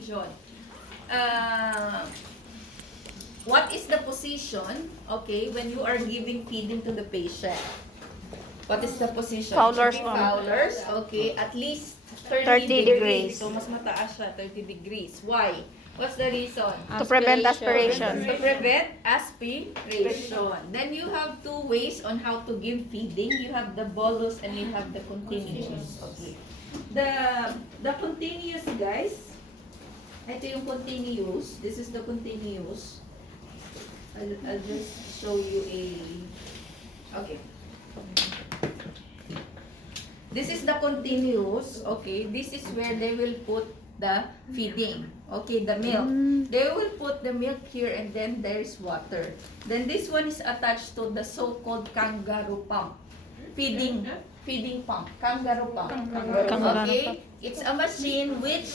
John. What is the position, okay, when you are giving feeding to the patient? What is the position? Fowlers, Fowlers, okay, at least 30 degrees. So, mas mataas siya, 30 degrees. Why? What's the reason? To prevent aspiration. To prevent aspiration. Then you have two ways on how to give feeding. You have the bolus and you have the continuous. Okay. The continuous, guys, ito yung continuous. This is the continuous. I'll just show you a... Okay. This is the continuous. Okay. This is where they will put the feeding. Okay, the milk. They will put the milk here and then there's water. Then this one is attached to the so-called kangaroo pump. Feeding pump. Kangaroo pump. Okay. It's a machine which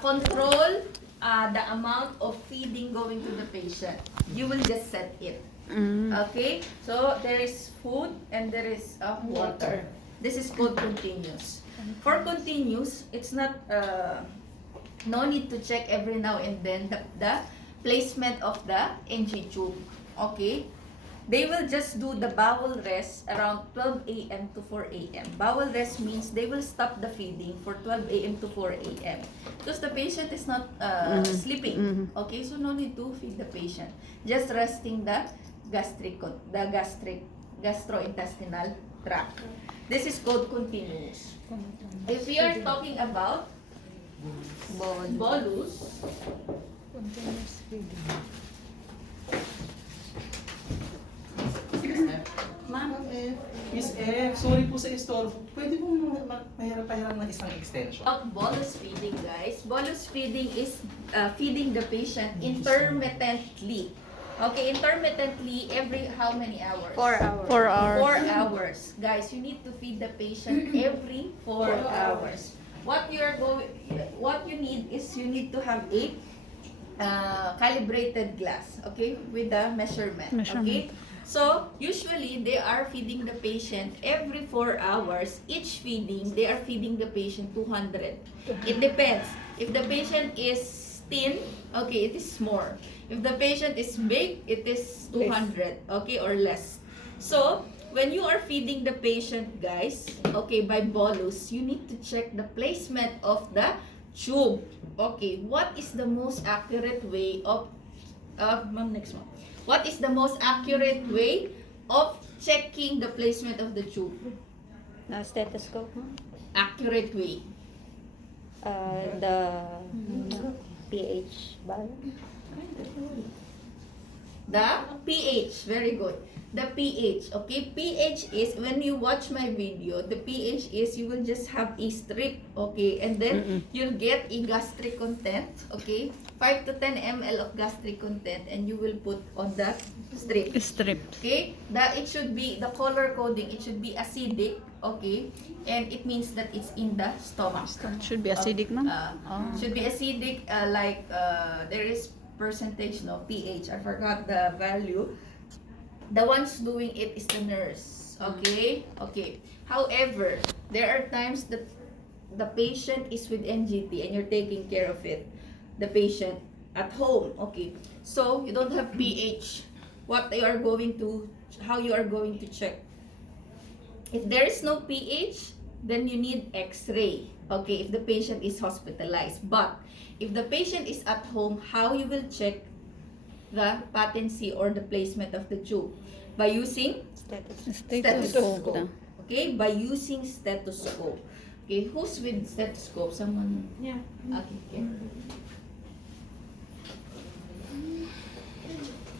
control the amount of feeding going to the patient. You will just set it. Okay? So, there is food and there is water. This is called continuous. For continuous, it's not, no need to check every now and then the placement of the NG tube. Okay? They will just do the bowel rest around 12 a.m. to 4 a.m. Bowel rest means they will stop the feeding for 12 a.m. to 4 a.m. Because the patient is not sleeping. Okay, so no need to feed the patient. Just resting the gastrointestinal tract. This is called continuous. If we are talking about bolus, Ma'am, Miss F, sorry po sa istorbo. Pwede po mahirap-pahiram ng isang extension? bolus feeding, guys. Bolus feeding is feeding the patient intermittently. Okay, intermittently every how many hours? 4 hours. 4 hours. 4 hours. Guys, you need to feed the patient every 4 hours. What you need is you need to have a calibrated glass, okay, with the measurement. Okay. So, usually, they are feeding the patient every 4 hours. Each feeding, they are feeding the patient 200. It depends. If the patient is thin, okay, it is more. If the patient is big, it is 200, okay, or less. So, when you are feeding the patient, guys, okay, by bolus, you need to check the placement of the tube. Okay, what is the most accurate way of... ma'am, next one. What is the most accurate way of checking the placement of the tube? Stethoscope, huh? Accurate way. The pH balance. The pH. Very good. The pH. Okay, pH is, when you watch my video, the pH is, you will just have a strip, okay, and then you'll get a gastric content, okay, 5 to 10 ml of gastric content, and you will put on the strip. Okay, it should be, the color coding, it should be acidic, okay, and it means that it's in the stomach. Should be acidic, ma'am? Should be acidic, there is percentage, no, pH, I forgot the value. The ones doing it is the nurse, okay? Okay. However, there are times that the patient is with NGT and you're taking care of it, the patient at home, okay? So, you don't have pH. How you are going to check? If there is no pH, then you need X-ray, okay, if the patient is hospitalized. But, if the patient is at home, how you will check the patency or the placement of the tube? By using stethoscope. Okay, by using stethoscope. Okay, who's with stethoscope? Someone? Yeah. Okay.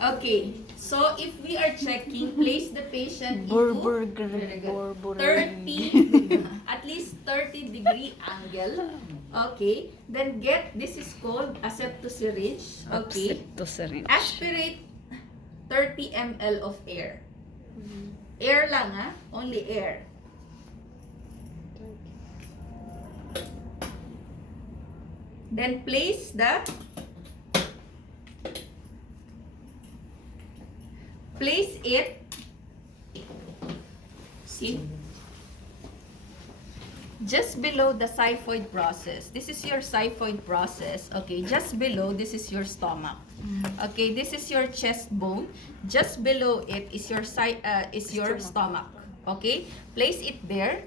Okay, so if we are checking, place the patient into 30, at least 30 degree angle. Okay, then this is called aseptosyringe. Okay, aspirate 30 ml of air. Air lang, ha? Only air. Then place it. See? just below the xiphoid process. This is your xiphoid process. Okay, just below, this is your stomach. Okay, this is your chest bone. Just below it is your stomach. Okay, place it there.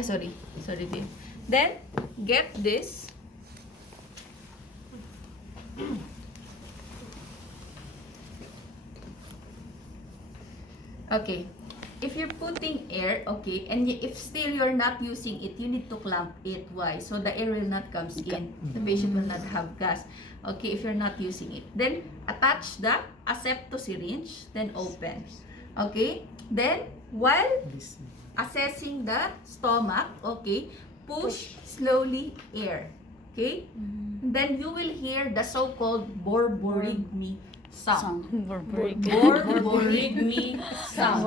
Sorry, babe. Then get this. Okay. If you're putting air, okay, and if still you're not using it, you need to clamp it. Why? So the air will not comes in. The patient will not have gas. Okay, if you're not using it. Then attach the asepto syringe, then open. Okay? Then while assessing the stomach, okay, push slowly air. Okay? Then you will hear the so-called borborygmi sound. Borborygmi sound.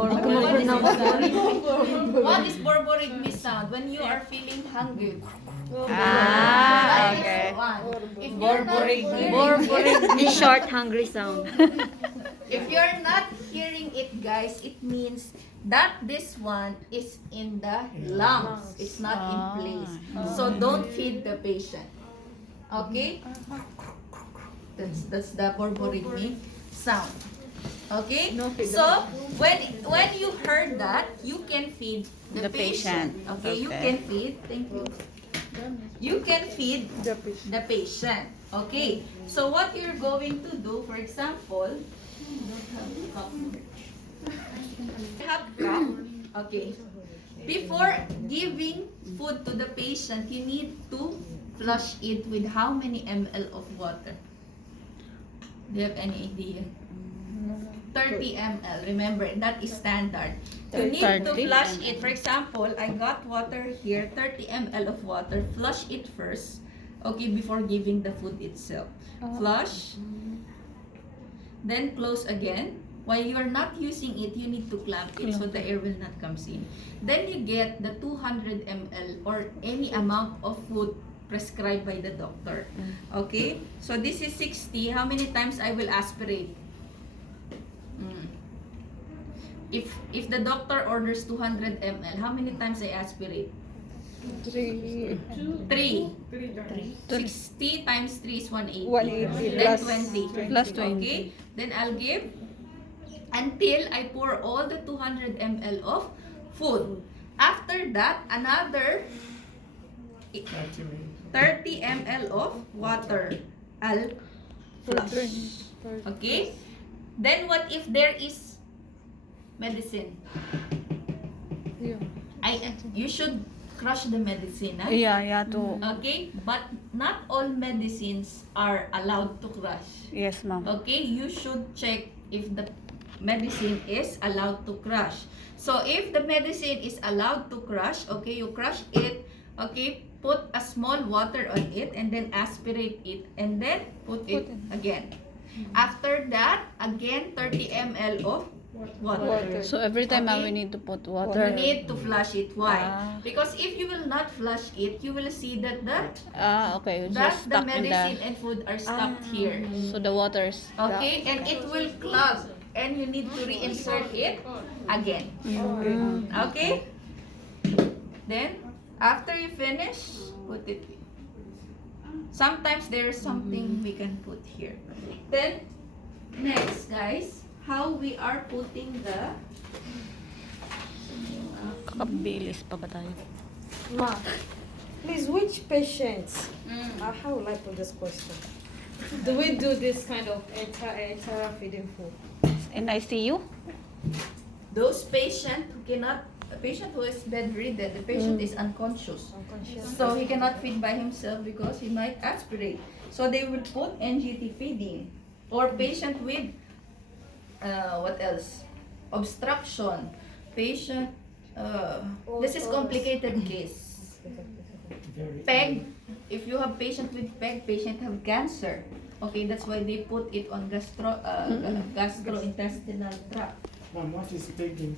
What is borborygmi sound? When you are feeling hungry. Ah, okay. If you're not hearing In short, hungry sound. If you're not hearing it, guys, it means that this one is in the lungs. It's not in place. So don't feed the patient. Okay? That's the borborygmi sound. Okay? So when you heard that, you can feed the patient. Okay? You can feed. Thank you. You can feed the patient. Okay? So what you're going to do, for example, have cup. Okay. Before giving food to the patient, you need to flush it with how many ml of water? Do you have any idea? 30 ml. Remember, that is standard. You need to 30. flush it. For example, I got water here, 30 ml of water. Flush it first, okay, before giving the food itself. Flush. Then close again. While you are not using it, you need to clamp it so the air will not come in. Then you get the 200 ml or any amount of food prescribed by the doctor. Okay? So this is 60. How many times I will aspirate? If the doctor orders 200 ml, how many times I aspirate? 3. 60 times 3 is 180. 180 Then plus 20. plus 20. Okay? Then I'll give until I pour all the 200 ml of food. After that, another 30 ml of water. I'll flush. Okay? Then what if there is medicine? You should crush the medicine. Huh? Yeah, to. Okay? But not all medicines are allowed to crush. Yes, ma'am. Okay? You should check if the medicine is allowed to crush. So if the medicine is allowed to crush, okay, you crush it, okay, put a small water on it and then aspirate it and then put it again. After that, again 30 ml of water. So every time Okay. we need to put water. You need to flush it. Why? Ah. Because if you will not flush it, you will see that Okay. that Just the stuck in medicine the. and food are stuck here. So the water is. Okay, and it will clog and you need to reinsert it again. Okay? Then, after you finish, put it. Sometimes there is something we can put here. Then, next guys, how we are putting the Kakabilis pa ba tayo? Ma, please, which patients? How will I put this question? Do we do this kind of entire feeding food? In ICU? those patient who cannot, a patient who is bedridden, the patient is unconscious. So he cannot feed by himself because he might aspirate. So they will put NGT feeding. Or patient with, what else? Obstruction. Patient, this is complicated case. PEG, if you have patient with PEG, patient have cancer. Okay, that's why they put it on gastrointestinal tract. Ma'am, what is pegging?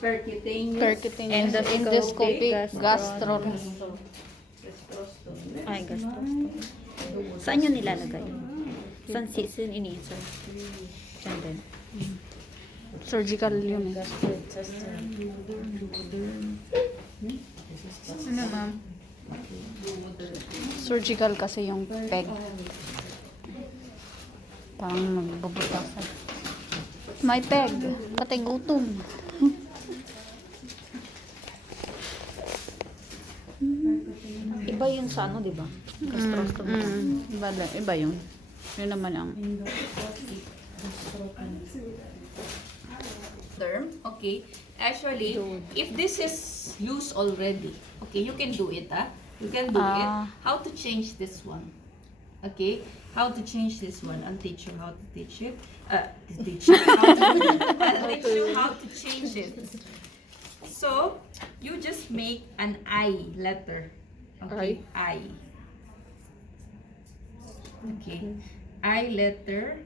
Percutaneous. Endoscopic gastro. Ay, gastro. Saan yun nilalagay? Saan ini-insert? Diyan din. Surgical yun. Ano, ma'am? Surgical kasi yung peg. Parang magbubutasan. May peg. Pati gutom. Iba yun sa ano, di ba? Iba yun. Yun naman ang... Term, okay. Actually, if this is loose already, okay, you can do it, You can do it. How to change this one? Okay, how to change this one? I'll teach you how to teach it. To teach you how to, I'll teach you how to change it. So, you just make an I letter. Okay, I. Okay, I letter.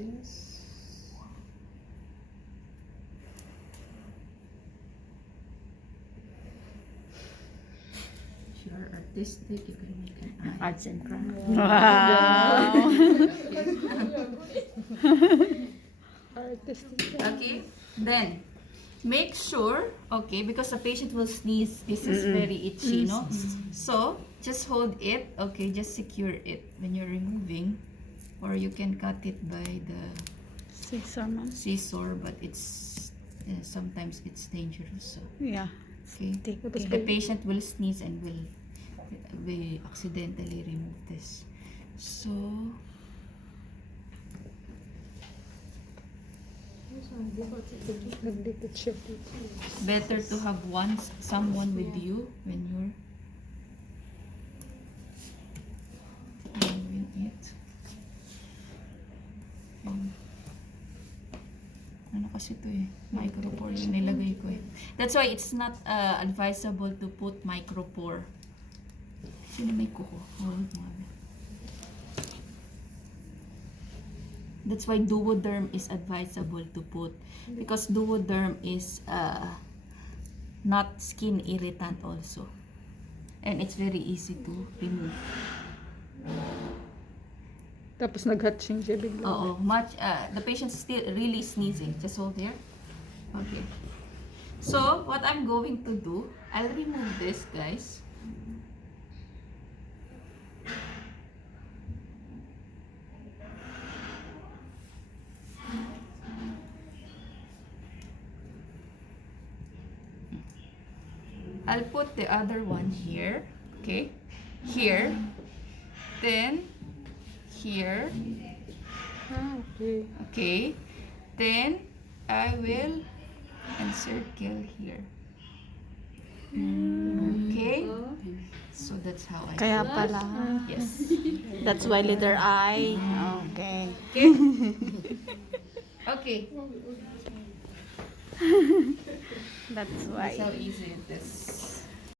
This. If you're artistic, you can make an eye. Arts and crafts. Wow! Okay, then make sure, okay, because the patient will sneeze, this is very itchy, no? So, just hold it, okay, just secure it when you're removing, or you can cut it by the scissor, but it's sometimes it's dangerous, so Yeah. okay. Because the patient will sneeze and will accidentally remove this. So better to have someone with you when you're doing it. Ano kasi ito micropore yung nilagay ko That's why it's not advisable to put micropore. Sino may kuko? That's why duoderm is advisable to put, because duoderm is not skin irritant also, and it's very easy to remove. Tapos nag-hatching siya bigla. The patient's still really sneezing. Just hold there. Okay. So, what I'm going to do, I'll remove this, guys. I'll put the other one here. Okay. Here. Then, here. Okay. Okay. Then I will encircle here. Okay. So that's how I Kaya do it. pala. Yes. That's why letter I. Okay. Okay. Okay. That's That's why. how easy it is.